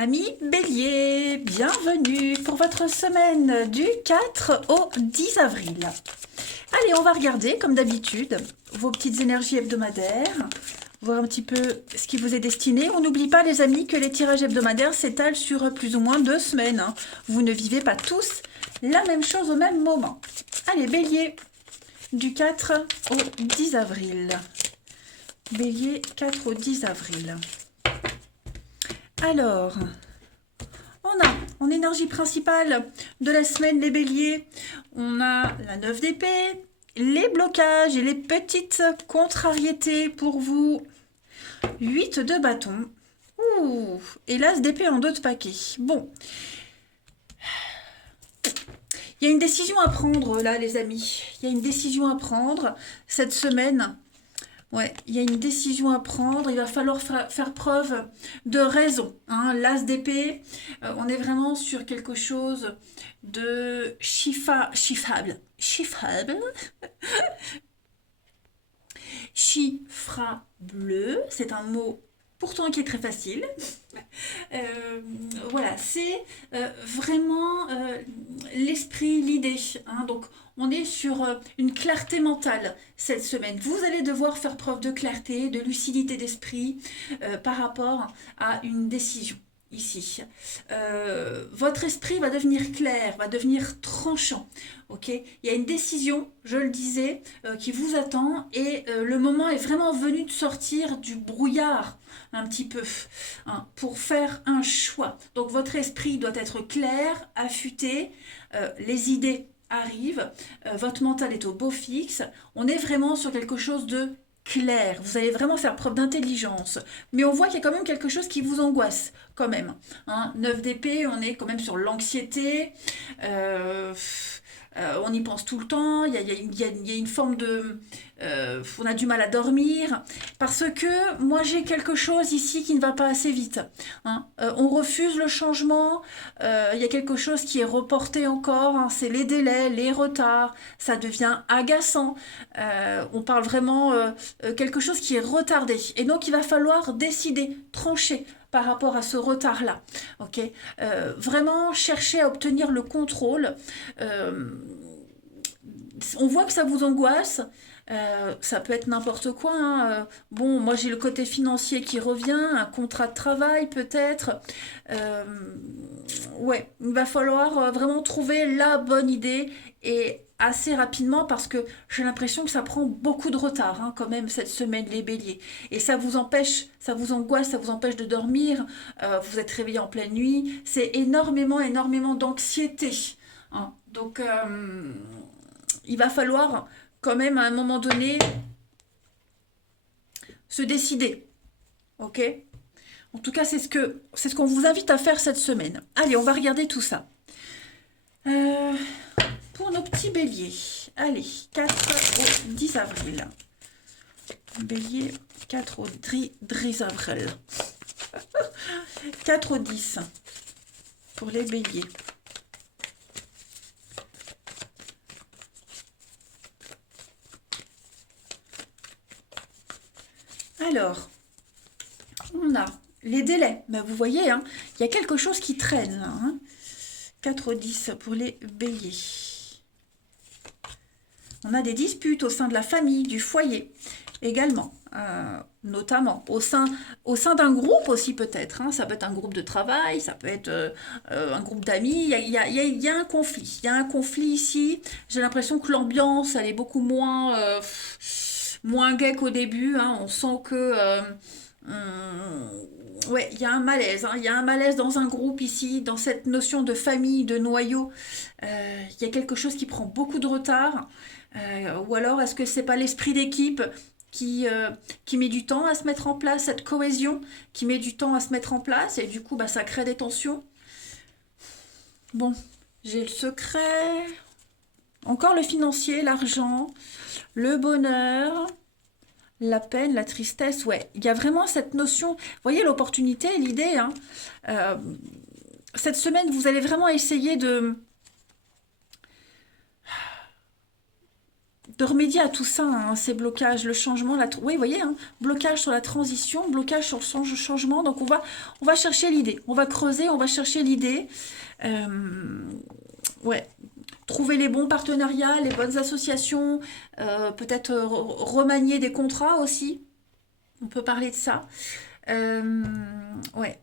Amis Bélier, bienvenue pour votre semaine du 4 au 10 avril. Allez, on va regarder, comme d'habitude, vos petites énergies hebdomadaires, voir un petit peu ce qui vous est destiné. On n'oublie pas, les amis, que les tirages hebdomadaires s'étalent sur plus ou moins 2 semaines. Vous ne vivez pas tous la même chose au même moment. Allez, Bélier, du 4 au 10 avril. Bélier, 4 au 10 avril. Alors, on a en énergie principale de la semaine les béliers, on a la 9 d'épée, les blocages et les petites contrariétés pour vous, 8 de bâton, ouh, et l'as d'épée en dos de paquet. Bon, il y a une décision à prendre là les amis, il y a une décision à prendre cette semaine. Ouais, il y a une décision à prendre, il va falloir faire preuve de raison. Hein. L'as d'épée, on est vraiment sur quelque chose de chiffrable. Chiffrable, c'est un mot pourtant qui est très facile. Voilà, c'est vraiment l'esprit, l'idée. Hein. Donc, on est sur une clarté mentale cette semaine. Vous allez devoir faire preuve de clarté, de lucidité d'esprit par rapport à une décision ici. Votre esprit va devenir clair, va devenir tranchant. Ok, il y a une décision, je le disais, qui vous attend et le moment est vraiment venu de sortir du brouillard un petit peu hein, pour faire un choix. Donc votre esprit doit être clair, affûté, les idées arrivent, votre mental est au beau fixe, on est vraiment sur quelque chose de clair, vous allez vraiment faire preuve d'intelligence, mais on voit qu'il y a quand même quelque chose qui vous angoisse, quand même. Hein. 9 d'épée, on est quand même sur l'anxiété, on y pense tout le temps, il y a une forme de... on a du mal à dormir, parce que moi j'ai quelque chose ici qui ne va pas assez vite. Hein. On refuse le changement, il y a quelque chose qui est reporté encore, hein, c'est les délais, les retards, ça devient agaçant. On parle vraiment quelque chose qui est retardé. Et donc il va falloir décider, trancher par rapport à ce retard-là. Okay, vraiment chercher à obtenir le contrôle. On voit que ça vous angoisse. Ça peut être n'importe quoi. Hein. Bon, moi j'ai le côté financier qui revient, un contrat de travail peut-être. Euh, ouais, il va falloir vraiment trouver la bonne idée et assez rapidement parce que j'ai l'impression que ça prend beaucoup de retard hein, quand même cette semaine les béliers et ça vous empêche, ça vous angoisse, ça vous empêche de dormir, vous êtes réveillé en pleine nuit, c'est énormément d'anxiété. Hein. Donc il va falloir quand même à un moment donné se décider, ok? En tout cas, c'est ce qu'on vous invite à faire cette semaine. Allez, on va regarder tout ça. Euh, pour nos petits béliers, allez, 4 au 10 avril. Bélier, 4 au 10 avril. 4 au 10 pour les béliers. Alors, on a les délais. Ben, vous voyez, hein, il y a quelque chose qui traîne. Là, hein. 4 au 10 pour les béliers. On a des disputes au sein de la famille, du foyer également, notamment au sein d'un groupe aussi peut-être. Hein. Ça peut être un groupe de travail, ça peut être un groupe d'amis. Il y a un conflit. Il y a un conflit ici. J'ai l'impression que l'ambiance, elle est beaucoup moins gaie qu'au début. Hein. On sent que... ouais, il y a un malaise. Hein. Il y a un malaise dans un groupe ici, dans cette notion de famille, de noyau. Il y a quelque chose qui prend beaucoup de retard. Ou alors, est-ce que c'est pas l'esprit d'équipe qui met du temps à se mettre en place, cette cohésion, qui met du temps à se mettre en place, et du coup, bah, ça crée des tensions. Bon, j'ai le secret, encore le financier, l'argent, le bonheur, la peine, la tristesse, ouais. Il y a vraiment cette notion, vous voyez l'opportunité, l'idée, hein. Euh, cette semaine, vous allez vraiment essayer de remédier à tout ça, hein, ces blocages, le changement, oui, vous voyez, hein, blocage sur la transition, blocage sur le changement. Donc on va chercher l'idée, on va creuser, on va chercher l'idée. Ouais, trouver les bons partenariats, les bonnes associations, peut-être remanier des contrats aussi. On peut parler de ça. Euh, ouais.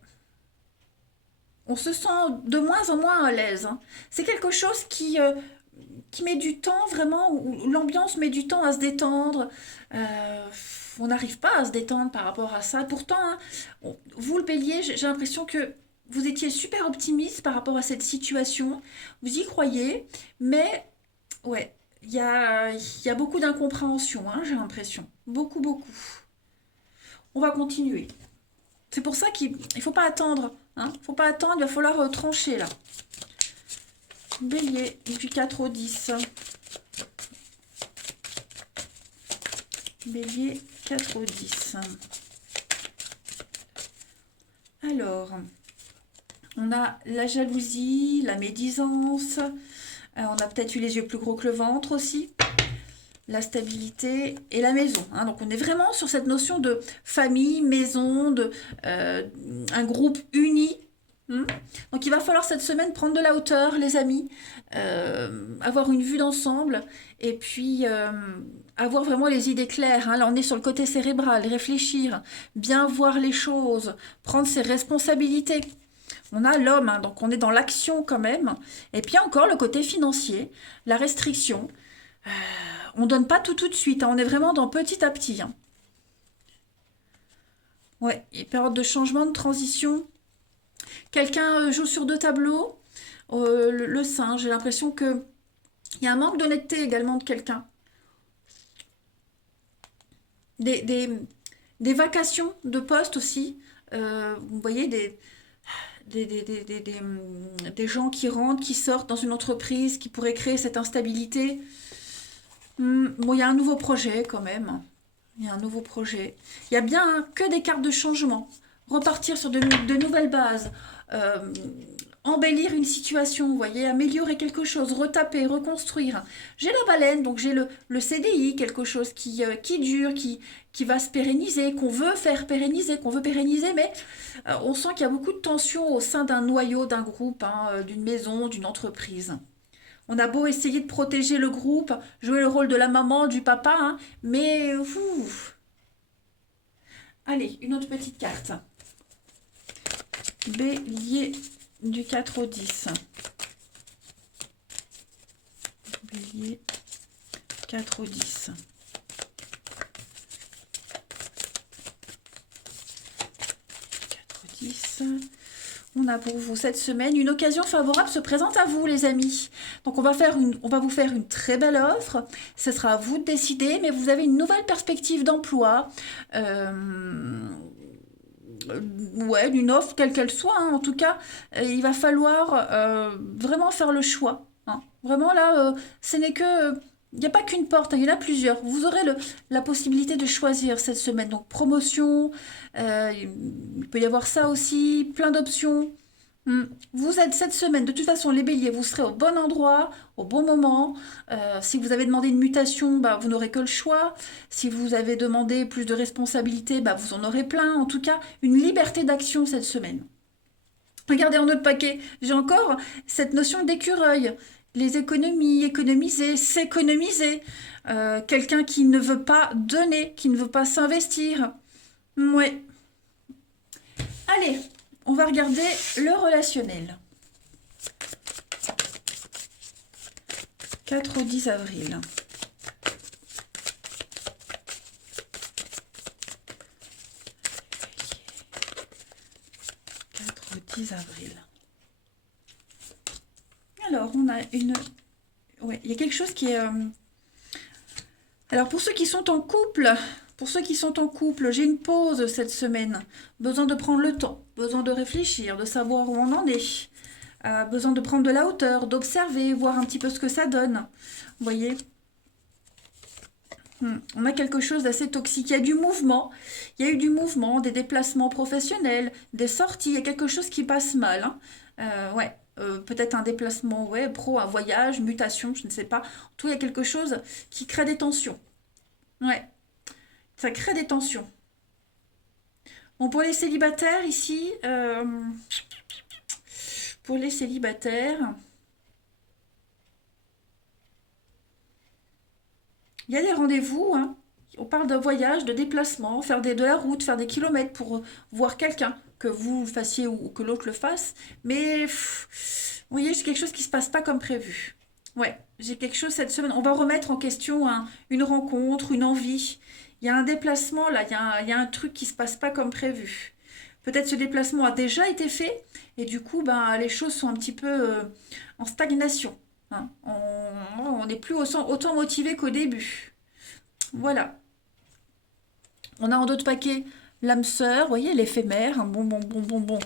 On se sent de moins en moins à l'aise, hein. C'est quelque chose qui met du temps vraiment, où l'ambiance met du temps à se détendre. Euh, on n'arrive pas à se détendre par rapport à ça. Pourtant, hein, vous le bélier, j'ai l'impression que vous étiez super optimiste par rapport à cette situation. Vous y croyez, mais ouais, il y a beaucoup d'incompréhension, hein, j'ai l'impression. Beaucoup, beaucoup. On va continuer. C'est pour ça qu'il ne faut pas attendre. Hein. Faut pas attendre, il va falloir trancher là. Bélier, du 4 au 10. Bélier, 4 au 10. Alors, on a la jalousie, la médisance. On a peut-être eu les yeux plus gros que le ventre aussi. La stabilité et la maison. Hein. Donc on est vraiment sur cette notion de famille, maison, un groupe uni. Donc il va falloir cette semaine prendre de la hauteur, les amis, avoir une vue d'ensemble et puis avoir vraiment les idées claires. Hein. Là on est sur le côté cérébral, réfléchir, bien voir les choses, prendre ses responsabilités. On a l'homme, hein, donc on est dans l'action quand même. Et puis encore le côté financier, la restriction. On ne donne pas tout de suite, hein, on est vraiment dans petit à petit. Hein. Ouais, et période de changement, de transition. Quelqu'un joue sur deux tableaux. Le singe, j'ai l'impression que il y a un manque d'honnêteté également de quelqu'un. Des, des, des vacations de poste aussi. Vous voyez, des gens qui rentrent, qui sortent dans une entreprise, qui pourraient créer cette instabilité. Bon, il y a un nouveau projet quand même. Il y a un nouveau projet. Il y a bien hein, que des cartes de changement. Repartir sur de nouvelles bases. Euh, embellir une situation, vous voyez, améliorer quelque chose, retaper, reconstruire. J'ai la baleine, donc j'ai le CDI, quelque chose qui dure, qui va se pérenniser, qu'on veut faire pérenniser, qu'on veut pérenniser, mais on sent qu'il y a beaucoup de tension au sein d'un noyau, d'un groupe, hein, d'une maison, d'une entreprise. On a beau essayer de protéger le groupe, jouer le rôle de la maman, du papa, hein, mais... ouf. Allez, une autre petite carte. Bélier du 4 au 10. Bélier 4 au 10. 4 au 10. On a pour vous cette semaine une occasion favorable se présente à vous, les amis. Donc on va vous faire une très belle offre. Ce sera à vous de décider, mais vous avez une nouvelle perspective d'emploi. Ouais, une offre quelle qu'elle soit. Hein. En tout cas, il va falloir vraiment faire le choix. Hein. Vraiment là, ce n'est que il n'y a pas qu'une porte, hein, il y en a plusieurs. Vous aurez la possibilité de choisir cette semaine. Donc promotion, il peut y avoir ça aussi, plein d'options. Vous êtes cette semaine, de toute façon, les béliers, vous serez au bon endroit, au bon moment. Si vous avez demandé une mutation, bah, vous n'aurez que le choix. Si vous avez demandé plus de responsabilités, bah, vous en aurez plein. En tout cas, une liberté d'action cette semaine. Regardez en autre paquet, j'ai encore cette notion d'écureuil. Les économies, économiser, s'économiser. Quelqu'un qui ne veut pas donner, qui ne veut pas s'investir. Ouais. Allez, on va regarder le relationnel. 4 au 10 avril. 4 au 10 avril. Alors, on a une... Ouais, il y a quelque chose qui est... Alors, pour ceux qui sont en couple, j'ai une pause cette semaine. Besoin de prendre le temps, besoin de réfléchir, de savoir où on en est. Besoin de prendre de la hauteur, d'observer, voir un petit peu ce que ça donne. Vous voyez, on a quelque chose d'assez toxique. Il y a du mouvement. Il y a eu du mouvement, des déplacements professionnels, des sorties. Il y a quelque chose qui passe mal. Hein. Ouais. peut-être un déplacement, ouais, pro, un voyage, mutation, je ne sais pas. En tout, il y a quelque chose qui crée des tensions. Ouais, ça crée des tensions. Bon, pour les célibataires ici, pour les célibataires, il y a des rendez-vous, hein. On parle d'un voyage, de déplacement, de la route, faire des kilomètres pour voir quelqu'un, que vous le fassiez ou que l'autre le fasse. Mais, vous voyez, j'ai quelque chose qui se passe pas comme prévu. Ouais, j'ai quelque chose cette semaine. On va remettre en question une rencontre, une envie. Il y a un déplacement là, il y a un truc qui se passe pas comme prévu. Peut-être ce déplacement a déjà été fait et du coup, ben, les choses sont un petit peu en stagnation, hein. On n'est plus autant motivé qu'au début. Voilà. On a en d'autres paquets l'âme sœur, vous voyez, l'éphémère. Bon, bon, bon, bon, bon.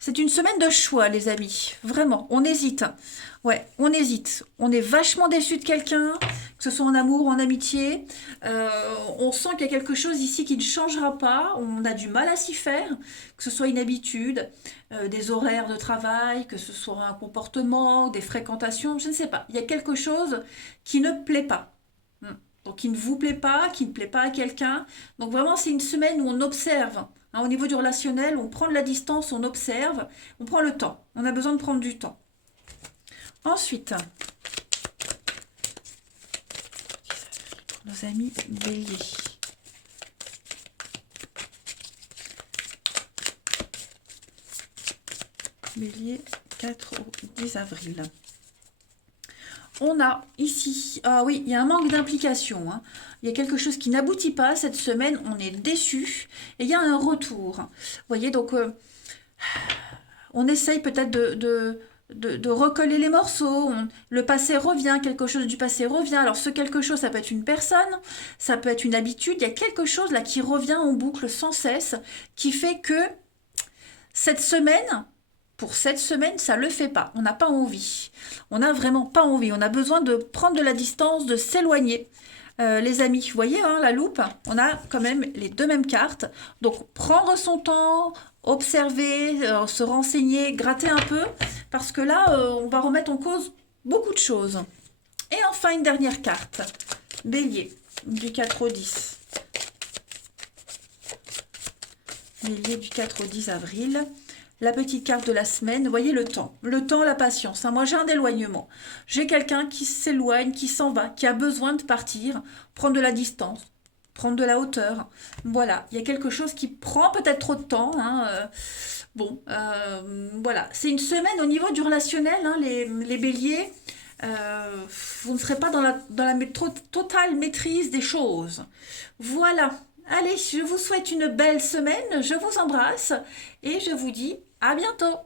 C'est une semaine de choix, les amis. Vraiment, on hésite. Ouais, on hésite. On est vachement déçu de quelqu'un, que ce soit en amour ou en amitié. Euh, on sent qu'il y a quelque chose ici qui ne changera pas. On a du mal à s'y faire, que ce soit une habitude, des horaires de travail, que ce soit un comportement, des fréquentations, je ne sais pas. Il y a quelque chose qui ne plaît pas. Hmm. Donc, qui ne vous plaît pas, qui ne plaît pas à quelqu'un. Donc, vraiment, c'est une semaine où on observe. Hein, au niveau du relationnel, on prend de la distance, on observe, on prend le temps. On a besoin de prendre du temps. Ensuite, pour nos amis béliers. Bélier, 4 au 10 avril. On a ici, ah oui, il y a un manque d'implication, hein. Il y a quelque chose qui n'aboutit pas cette semaine, on est déçu et il y a un retour. Vous voyez, donc on essaye peut-être de recoller les morceaux. Le passé revient, quelque chose du passé revient. Alors ce quelque chose, ça peut être une personne, ça peut être une habitude. Il y a quelque chose là qui revient en boucle sans cesse, qui fait que cette semaine, pour cette semaine, ça le fait pas. On n'a pas envie. On n'a vraiment pas envie. On a besoin de prendre de la distance, de s'éloigner. Les amis, vous voyez, hein, la loupe, on a quand même les deux mêmes cartes. Donc, prendre son temps, observer, se renseigner, gratter un peu, parce que là, on va remettre en cause beaucoup de choses. Et enfin, une dernière carte. Bélier, du 4 au 10. Bélier du 4 au 10 avril. La petite carte de la semaine, vous voyez le temps. Le temps, la patience, hein. Moi, j'ai un éloignement. J'ai quelqu'un qui s'éloigne, qui s'en va, qui a besoin de partir, prendre de la distance, prendre de la hauteur. Voilà, il y a quelque chose qui prend peut-être trop de temps, hein. Voilà. C'est une semaine au niveau du relationnel, hein, les béliers. Vous ne serez pas dans la totale maîtrise des choses. Voilà. Allez, je vous souhaite une belle semaine, je vous embrasse et je vous dis à bientôt.